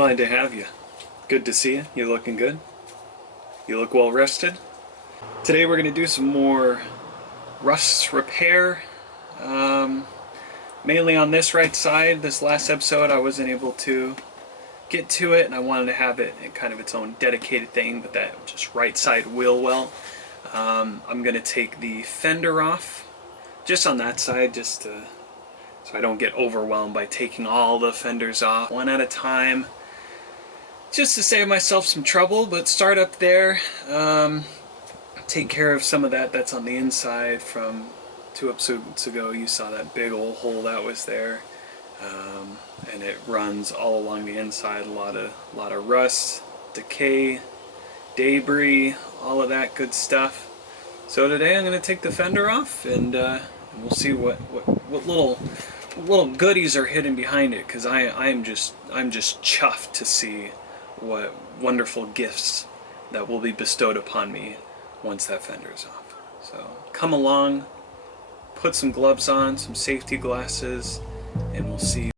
Glad to have you. Good to see you. You looking good? You look well rested? Today we're going to do some more rust repair. Mainly on this right side. This last episode I wasn't able to get to it, and I wanted to have it in kind of its own dedicated thing, but that just right side wheel well. I'm going to take the fender off just on that side, just to, so I don't get overwhelmed by taking all the fenders off one at a time, just to save myself some trouble. But start up there, take care of some of that's on the inside. From 2 episodes ago you saw that big old hole that was there, and it runs all along the inside. A lot of rust, decay, debris, all of that good stuff. So today I'm going to take the fender off, and we'll see what little goodies are hidden behind it, because I'm just chuffed to see what wonderful gifts that will be bestowed upon me once that fender is off. So come along, put some gloves on, some safety glasses, and we'll see.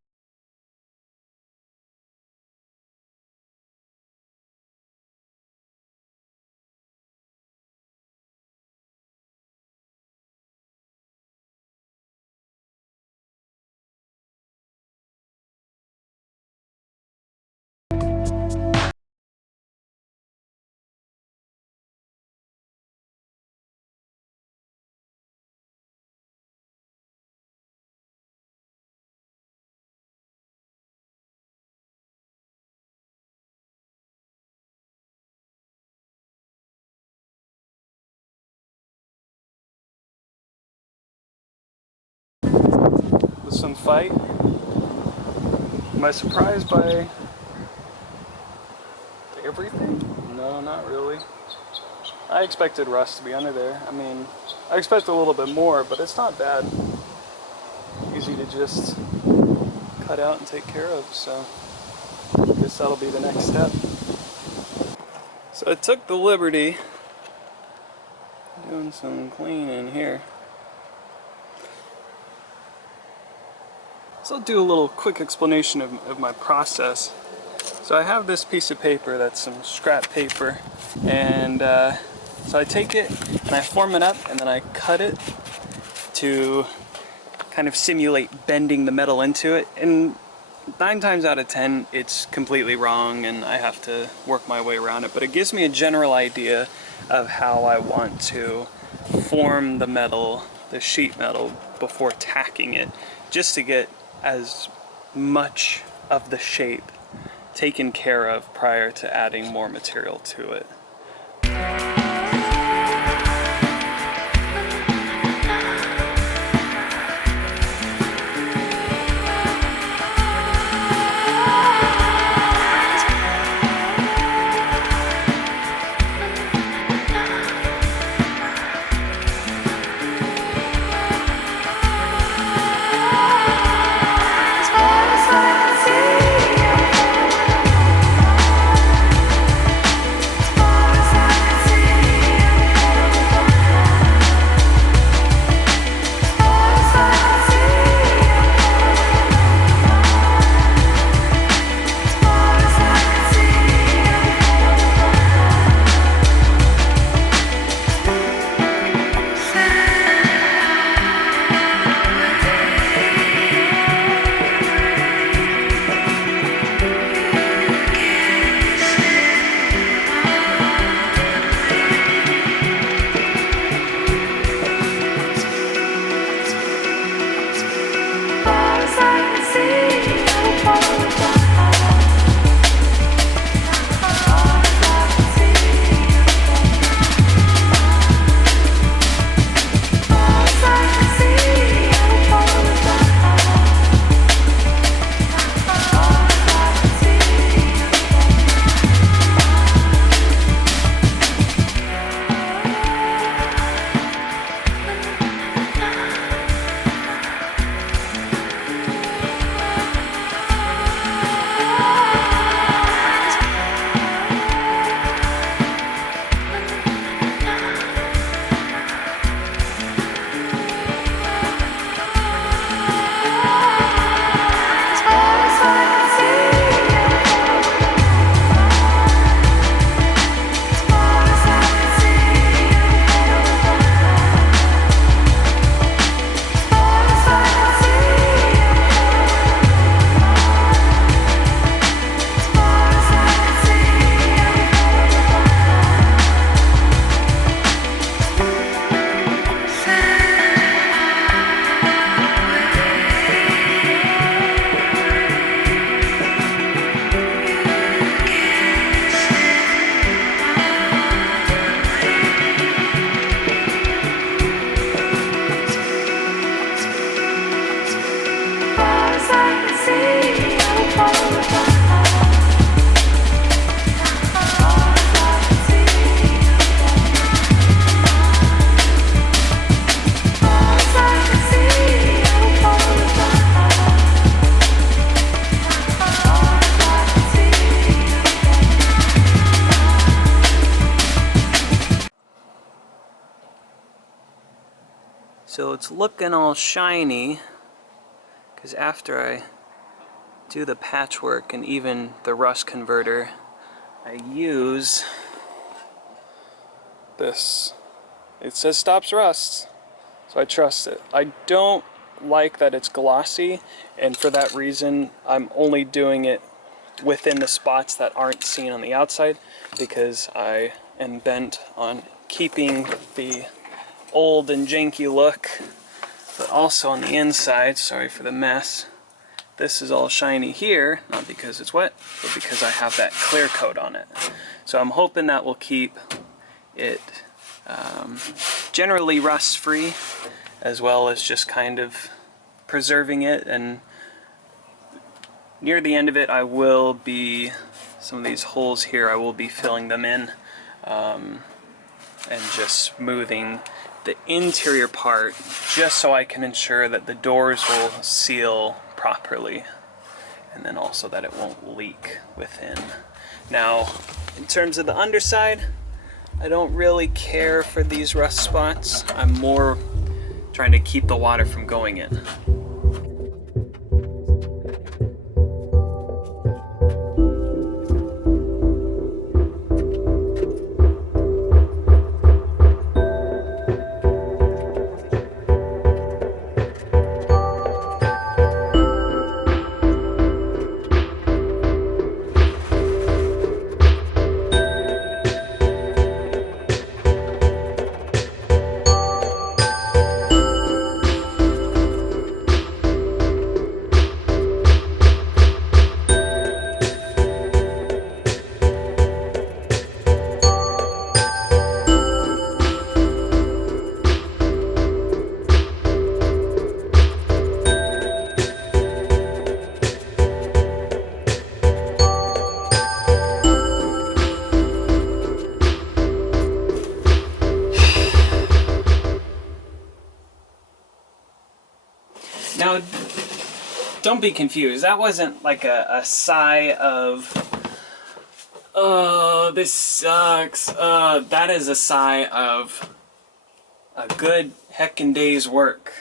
With some fight. Am I surprised by everything? No, not really. I expected rust to be under there. I mean, I expected a little bit more, but it's not bad. Easy to just cut out and take care of, so I guess that'll be the next step. So I took the liberty doing some cleaning here. So I'll do a little quick explanation of my process. So I have this piece of paper that's some scrap paper, and so I take it and I form it up, and then I cut it to kind of simulate bending the metal into it, and 9 times out of 10 it's completely wrong and I have to work my way around it, but it gives me a general idea of how I want to form the metal, the sheet metal, before tacking it, just to get as much of the shape taken care of prior to adding more material to it. So it's looking all shiny, because after I do the patchwork and even the rust converter, I use this. It says stops rust, so I trust it. I don't like that it's glossy, and for that reason I'm only doing it within the spots that aren't seen on the outside, because I am bent on keeping the old and janky look, but also on the inside. Sorry for the mess. This is all shiny here, not because it's wet, but because I have that clear coat on it. So I'm hoping that will keep it generally rust free, as well as just kind of preserving it. And near the end of it, I will be, some of these holes here, I will be filling them in and just smoothing the interior part, just so I can ensure that the doors will seal properly, and then also that it won't leak within. Now, in terms of the underside, I don't really care for these rust spots. I'm more trying to keep the water from going in. Now, don't be confused. That wasn't like a sigh of, oh, this sucks. That is a sigh of a good heckin' day's work.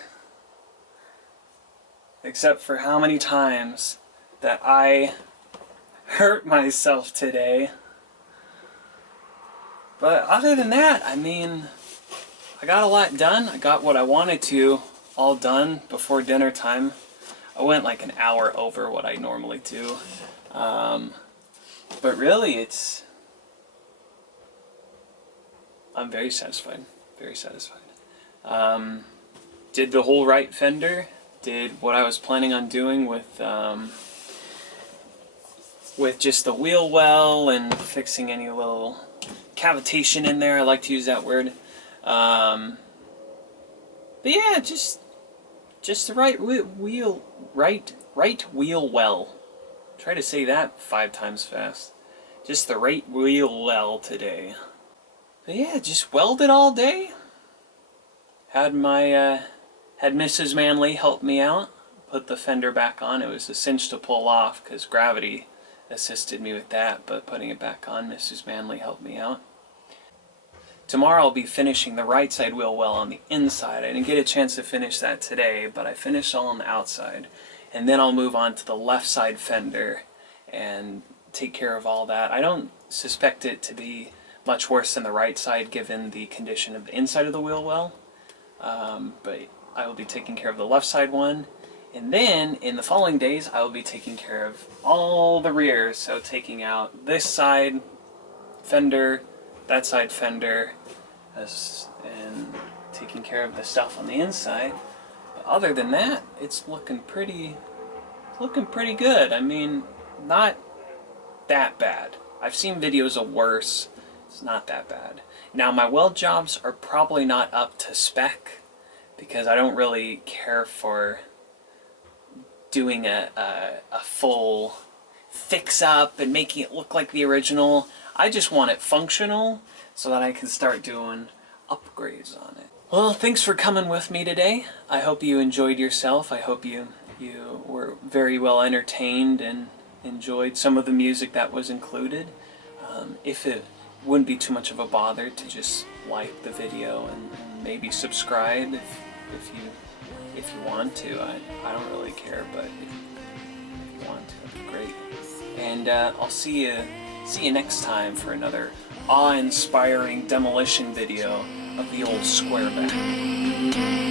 Except for how many times that I hurt myself today. But other than that, I mean, I got a lot done. I got what I wanted to all done before dinner time. I went like an hour over what I normally do. But really, I'm very satisfied. Very satisfied. Did the whole right fender. Did what I was planning on doing with just the wheel well and fixing any little cavitation in there. I like to use that word. But yeah, just the right wheel well. Try to say that 5 times fast. Just the right wheel well today. But yeah, just welded all day. Had Mrs. Manley help me out, put the fender back on. It was a cinch to pull off because gravity assisted me with that, but putting it back on, Mrs. Manley helped me out. Tomorrow I'll be finishing the right side wheel well on the inside. I didn't get a chance to finish that today, but I finished all on the outside. And then I'll move on to the left side fender and take care of all that. I don't suspect it to be much worse than the right side given the condition of the inside of the wheel well. But I will be taking care of the left side one. And then in the following days I will be taking care of all the rears. So taking out this side fender, that side fender, and taking care of the stuff on the inside. But other than that, it's looking pretty good. I mean, not that bad. I've seen videos of worse. It's not that bad. Now my weld jobs are probably not up to spec because I don't really care for doing a full fix up and making it look like the original. I just want it functional so that I can start doing upgrades on it. Well, thanks for coming with me today. I hope you enjoyed yourself. I hope you were very well entertained and enjoyed some of the music that was included. If it wouldn't be too much of a bother to just like the video and maybe subscribe if you want to. I don't really care, but if you want to, that'd be great. And I'll see you next time for another awe-inspiring demolition video of the old Squareback.